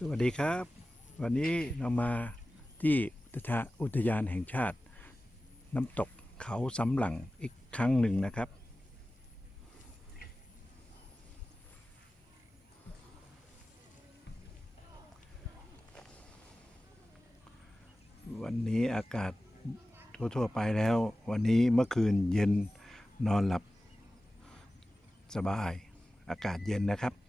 สวัสดีครับ วันนี้เรามาที่อุทยานแห่งชาติ น้ำตกเขาสำหลังอีกครั้งหนึ่งนะครับ วันนี้อากาศทั่ว ๆ ไปแล้ว วันนี้เมื่อคืนเย็นนอนหลับสบาย อากาศเย็นนะครับ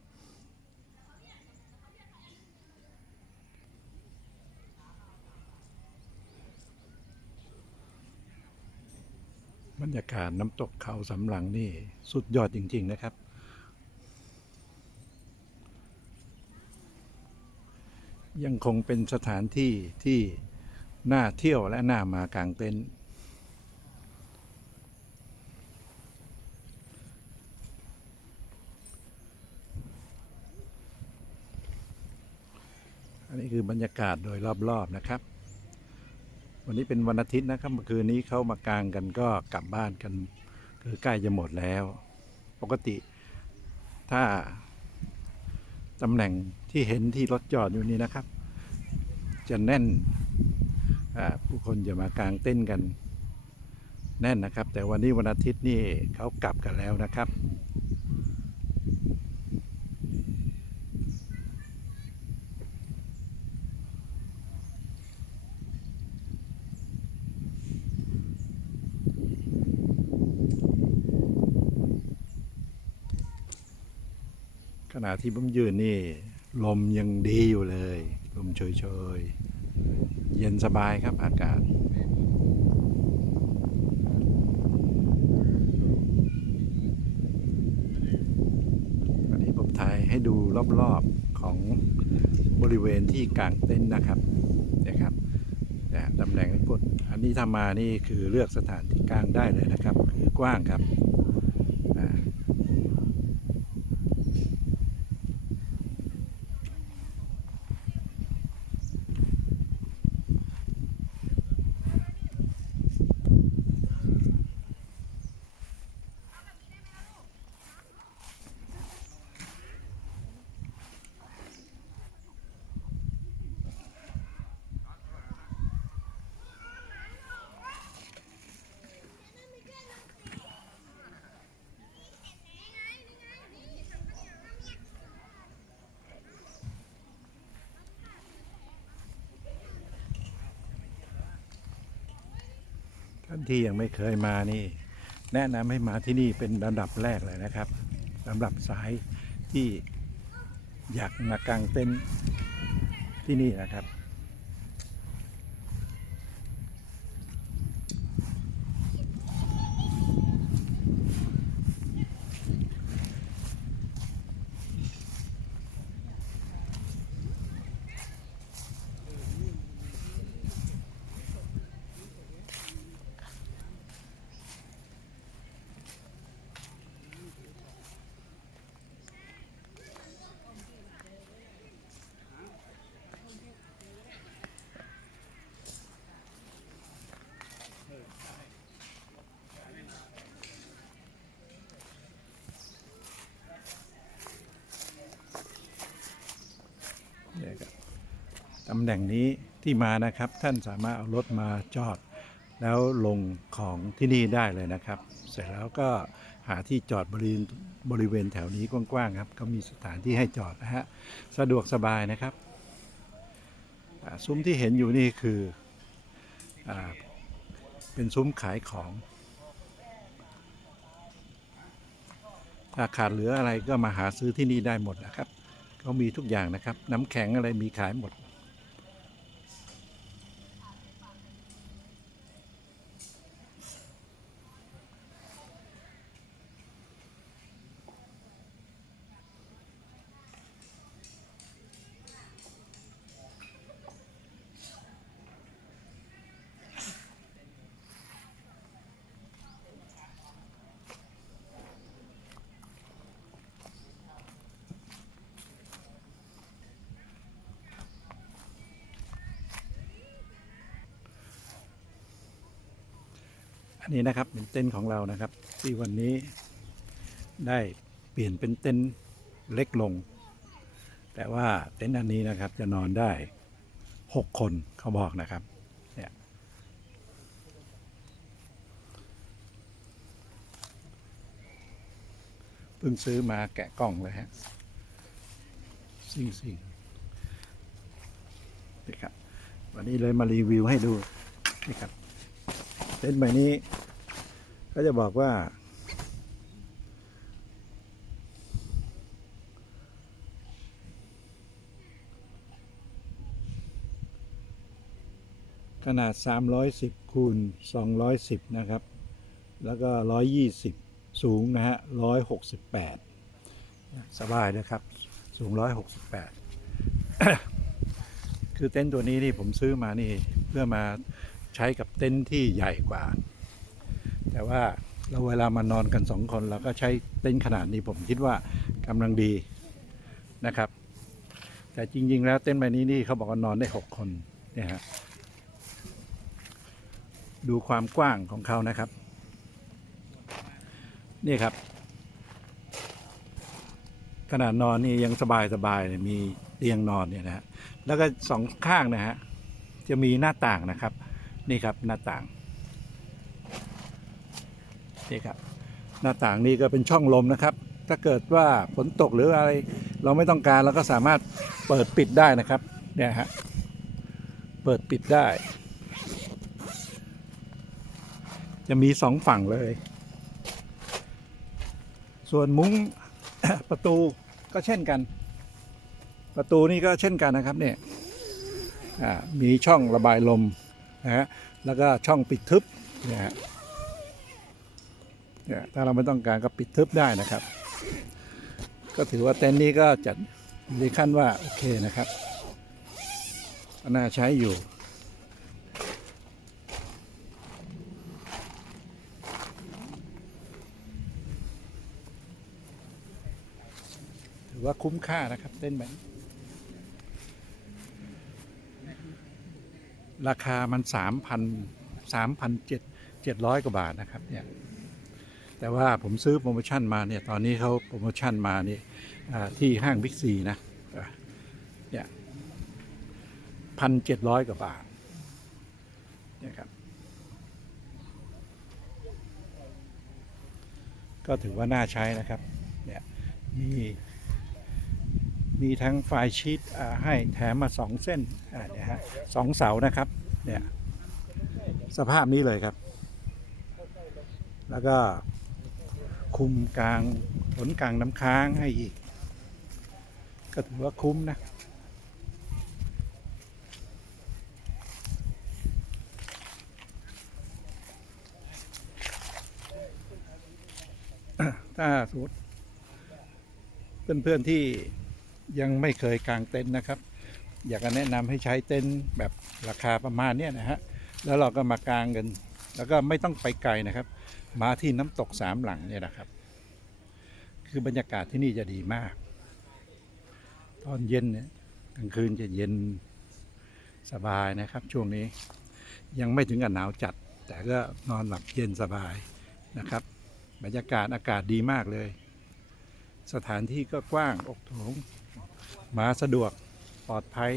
บรรยากาศน้ำตกเขาสำหลังนี่สุดยอดจริง ๆ นะครับ ยังคงเป็นสถานที่ที่น่าเที่ยวและน่ามากางเต็นท์อันนี้คือบรรยากาศโดยรอบ ๆ นะครับ วันนี้เป็นวันอาทิตย์นะครับเมื่อคืนนี้เขามากางกันก็กลับบ้านกัน คือใกล้จะหมดแล้ว ปกติถ้าตำแหน่งที่เห็นที่รถจอดอยู่นี้นะครับ จะแน่นผู้คนจะมากางเต้นกันแน่นนะครับ แต่วันนี้วันอาทิตย์นี่เขากลับกันแล้วนะครับ ณะที่ผมยืนนี่ ลมยังดีอยู่เลย ลมเฉยๆ เย็นสบายครับอากาศวันนี้ผมถ่ายให้ดูรอบๆของบริเวณที่กางเต็นท์นะครับนะครับแต่ตำแหน่งที่พูดอันนี้ทำมานี่คือเลือกสถานที่กางได้เลยนะครับ คือกว้างครับ ท่านที่ยังไม่เคยมานี่ แนะนำให้มาที่นี่เป็นระดับแรกเลยนะครับสำหรับสายที่อยากมากางเต็นท์ที่นี่นะครับำแหน่งนี้ที่มานะครับท่านสามารถเอารถมาจอด แล้วลงของที่นี่ได้เลยนะครับ เสร็จแล้วก็หาที่จอดบริเวณบริเวณแถวนี้กว้างๆครับ ก็มีสถานที่ให้จอดนะฮะสะดวกสบายนะครับซุ้มที่เห็นอยู่นี่คืออเป็นซุ้มขายของ ถ้าขาดเหลืออะไรก็มาหาซื้อที่นี่ได้หมดนะครับเขามีทุกอย่างนะครับ น้ำแข็งอะไรมีขายหมด อันนี้นะครับเป็นเต็นท์ของเรานะครับ ที่วันนี้ได้เปลี่ยนเป็นเต็นท์เล็กลง แต่ว่าเต็นท์อันนี้นะครับจะนอนได้หกคนเขาบอกนะครับเนี่ยเพิ่งซื้อมาแกะกล่องเลยฮะซิ่งซิ่งนี่ครับ วันนี้เลยมารีวิวให้ดูนี่ครับเต็นท์ใบนี้ ก็จะบอกว่า ขนาด 310 คูณ 210 นะครับ แล้วก็ 120 สูง นะฮะ 168 สบายเลยครับ สูง 168 คือเต็นท์ตัวนี้นี่ผมซื้อมานี่เพื่อมาใช้กับเต็นท์ที่ใหญ่กว่า แต่ว่าเราเวลามานอนกันสองคนเราก็ใช้เต็นท์ขนาดนี้ผมคิดว่ากำลังดีนะครับ แต่จริง ๆ แล้วเต็นท์ใบนี้นี่เขาบอกว่านอนได้6คนเนี่ยฮะดูความกว้างของเขานะครับ นี่ครับ ขนาดนอนนี่ยังสบายสบายเลยมีเตียงนอนเนี่ยนะฮะแล้วก็สองข้างนะฮะจะมีหน้าต่างนะครับ นี่ครับหน้าต่าง นี่ครับหน้าต่างนี่ก็เป็นช่องลมนะครับ ถ้าเกิดว่าฝนตกหรืออะไร เราไม่ต้องการเราก็สามารถเปิดปิดได้นะครับเนี่ยฮะเปิดปิดได้ จะมีสองฝั่งเลย ส่วนมุ้งประตูก็เช่นกัน ประตูนี่ก็เช่นกันนะครับเนี่ยมีช่องระบายลมนะฮะแล้วก็ช่องปิดทึบเนี่ยฮะ เนี่ยถ้าเราไม่ต้องการก็ปิดทึบได้นะครับ ก็ถือว่าเต็นท์นี้ก็จัดในขั้นว่าโอเคนะครับน่าใช้อยู่ ถือว่าคุ้มค่านะครับเต้นท์แบบราคามันสามพันสามพันเจ็ดเจ็ดร้อยกว่าบาทนะครับเนี่ย แต่ว่าผมซื้อโปรโมชั่นมาเนี่ยตอนนี้เขาโปรโมชั่นมานี่ที่ห้างบิ๊กซีนะเนี่ยพันเจ็ดร้อยกว่าบาทเนี่ยครับก็ถือว่าน่าใช้นะครับเนี่ยมีมีทั้งไฟชีตให้แถมมาสองเส้นเนี่ยฮะสองเสานะครับเนี่ยสภาพนี้เลยครับ แล้วก็ คุมกลางผลกลางน้ำค้างให้อีก ก็ถือว่าคุ้มนะ ถ้าสมมติเพื่อนๆที่ยังไม่เคยกางเต็นท์นะครับ อยากจะแนะนำให้ใช้เต็นท์แบบราคาประมาณเนี้ยนะฮะ แล้วเราก็มากางกัน แล้วก็ไม่ต้องไปไกลนะครับ มาที่น้ำตกสามหลังเนี่ยนะครับ คือบรรยากาศที่นี่จะดีมาก ตอนเย็นเนี่ยกลางคืนจะเย็นสบายนะครับ ช่วงนี้ยังไม่ถึงกับหนาวจัด แต่ก็นอนหลับเย็นสบายนะครับ บรรยากาศอากาศดีมากเลย สถานที่ก็กว้างอกโถง มาสะดวกปลอดภัย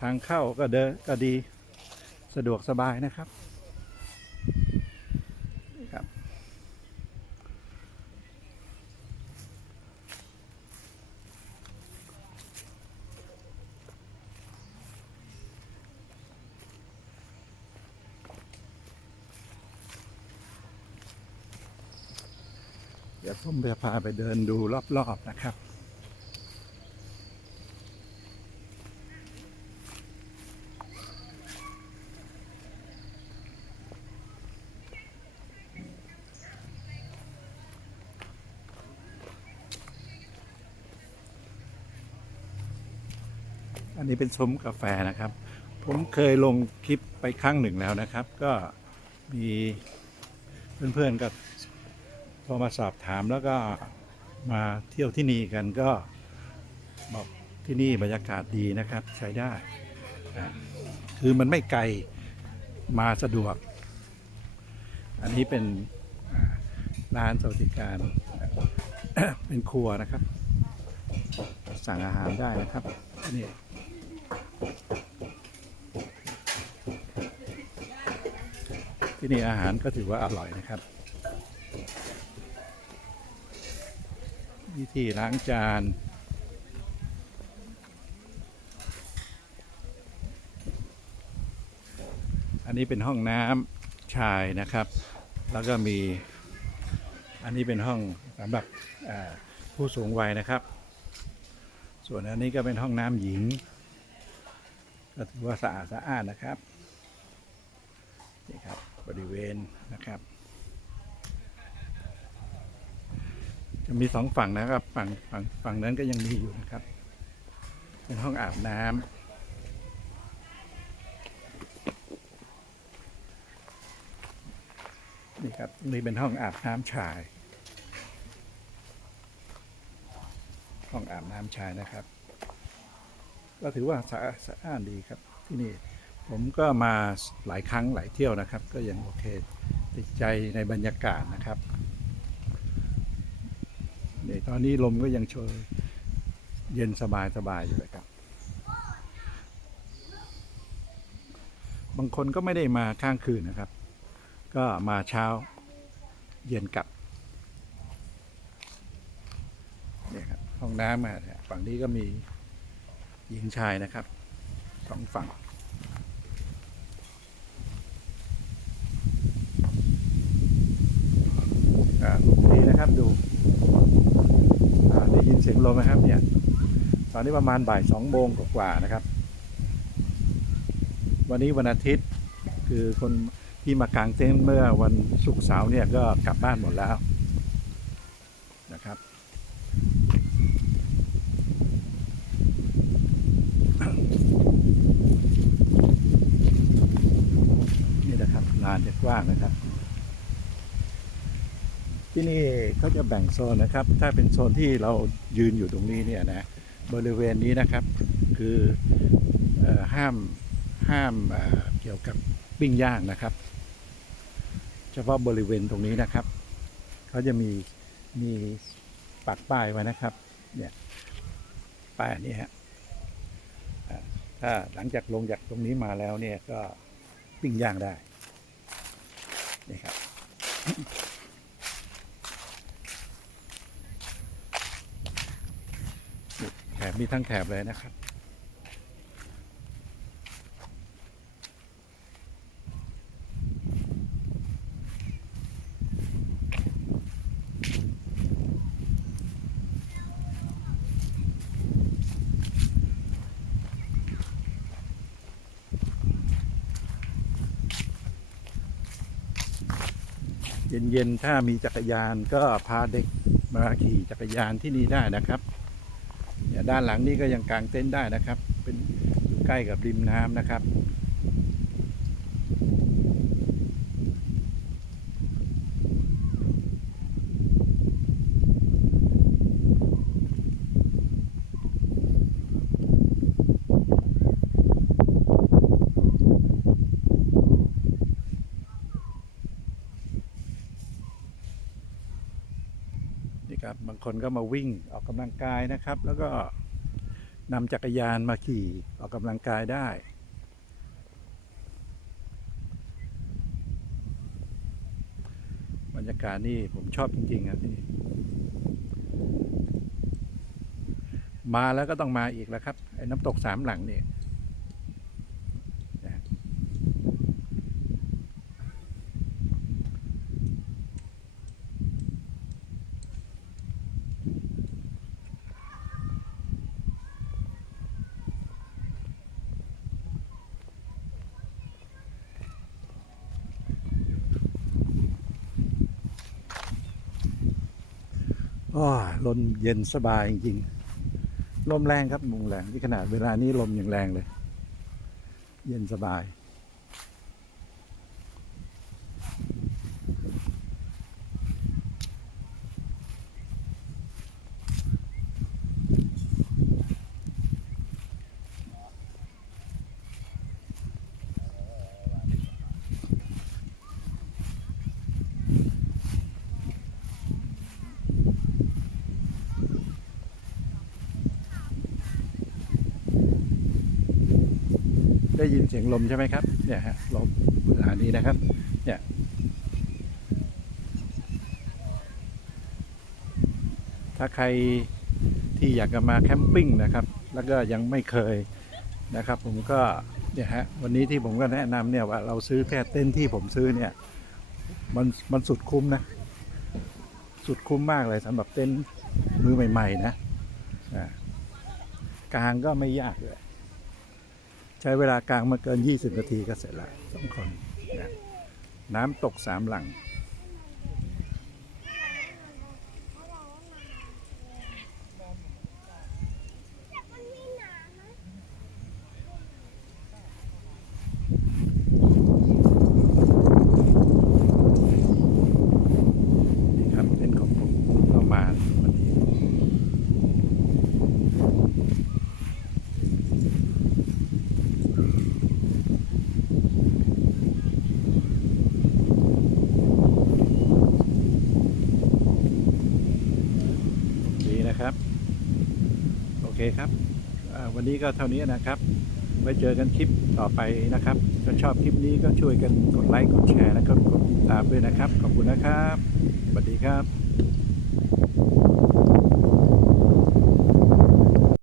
ทางเข้าก็เดินก็ดีสะดวกสบายนะครับครับ ผมจะพาไปเดินดูรอบๆนะครับ อันนี้เป็นซุ้มกาแฟนะครับ ผมเคยลงคลิปไปครั้งหนึ่งแล้วนะครับ ก็มีเพื่อนๆก็โทรมาสอบถามแล้วก็มาเที่ยวที่นี่กันก็บอกที่นี่บรรยากาศดีนะครับใช้ได้นะคือมันไม่ไกลมาสะดวก อันนี้เป็นร้านสวัสดิการ เป็นครัวนะครับ สั่งอาหารได้นะครับนี่ที่นี่อาหารก็ถือว่าอร่อยนะครับ วิธีล้างจานอันนี้เป็นห้องน้ำชายนะครับ แล้วก็มีอันนี้เป็นห้องสำหรับผู้สูงวัยนะครับ ส่วนอันนี้ก็เป็นห้องน้ำหญิงก็ถือว่าสะอาดสะอาดนะครับนี่ครับบริเวณนะครับ จะมีสองฝั่งนะครับ ฝั่งฝั่งฝั่งนั้นก็ยังมีอยู่นะครับ เป็นห้องอาบน้ำนี่ครับนี่เป็นห้องอาบน้ำชาย ห้องอาบน้ำชายนะครับ ก็ถือว่าสะสะอาดดีครับที่นี่ผมก็มาหลายครั้งหลายเที่ยวนะครับ ก็ยังโอเค ติดใจในบรรยากาศนะครับ อนนี้ลมก็ยังโชยเย็นสบายสบายอยู่เลยครับ บางคนก็ไม่ได้มาข้างคืนนะครับ ก็มาเช้าเย็นกลับเนี่ยครับห้องน้ำอะเนี่ยฝั่งนี้ก็มีหญิงชายนะครับสองฝั่งอ่าลมดีนะครับดู สียงลมไหมครับ เนี่ย ตอนนี้ประมาณบ่ายสองโมงกว่านะครับ วันนี้วันอาทิตย์คือคนที่มากางเต็นท์เมื่อวันศุกร์เสาร์เนี่ยก็กลับบ้านหมดแล้วนะครับนี่นะครับลานจะกว้างนะครับ ที่นี่เขาจะแบ่งโซนนะครับ ถ้าเป็นโซนที่เรายืนอยู่ตรงนี้เนี่ยนะบริเวณนี้นะครับ คืออห้ามห้ามเอ่อเกี่ยวกับปิ้งย่างนะครับ เฉพาะบริเวณตรงนี้นะครับเขาจะมีมีปักป้ายไว้นะครับเนี่ยป้ายนี้ฮะถ้าหลังจากลงจากตรงนี้มาแล้วเนี่ยก็ปิ้งย่างได้นี่ครับ แถบ มีทั้งแถบเลยนะครับเย็นๆ ถ้ามีจักรยานก็พาเด็กมาขี่จักรยานที่นี่ได้นะครับ ด้านหลังนี่ก็ยังกางเต็นท์ได้นะครับ เป็นใกล้กับริมน้ำนะครับ นี่ครับ บางคนก็มาวิ่งออกกำลังกายนะครับ แล้วก็นำจักรยานมาขี่ออกกำลังกายได้ บรรยากาศนี่ผมชอบจริงๆครับนี่มาแล้วก็ต้องมาอีกแล้วครับไอ้น้ำตกสามหลังนี่ อ้อลมเย็นสบายจริงๆลมแรงครับลมแรงที่ขนาดเวลานี้ลมอย่างแรงเลย เย็นสบาย ได้ยินเสียงลมใช่ไหมครับ เนี่ยฮะลมสถานีนะครับ เนี่ยถ้าใครที่อยากจะมาแคมปิ้งนะครับ แล้วก็ยังไม่เคยนะครับ ผมก็เนี่ยฮะวันนี้ที่ผมก็แนะนำเนี่ยว่าเราซื้อแค่เต็นที่ผมซื้อเนี่ย มันมันสุดคุ้มนะ สุดคุ้มมากเลยสำหรับเต็นมือใหม่ ๆ นะอ่ากลางก็ไม่ยากเลย ใช้เวลากลางมาเกิน 20 นาทีก็เสร็จละสองคน น้ำตกสามหลัง นี่ครับเต็นท์ของผมเรามาวันนี้ดีนะครับ โอเคครับวันนี้ก็เท่านี้นะครับ ไว้เจอกันคลิปต่อไปนะครับถ้าชอบคลิปนี้ก็ช่วยกันกดไลค์กดแชร์แล้วก็กดติดตามด้วยนะครับ ขอบคุณนะครับสวัสดีครับ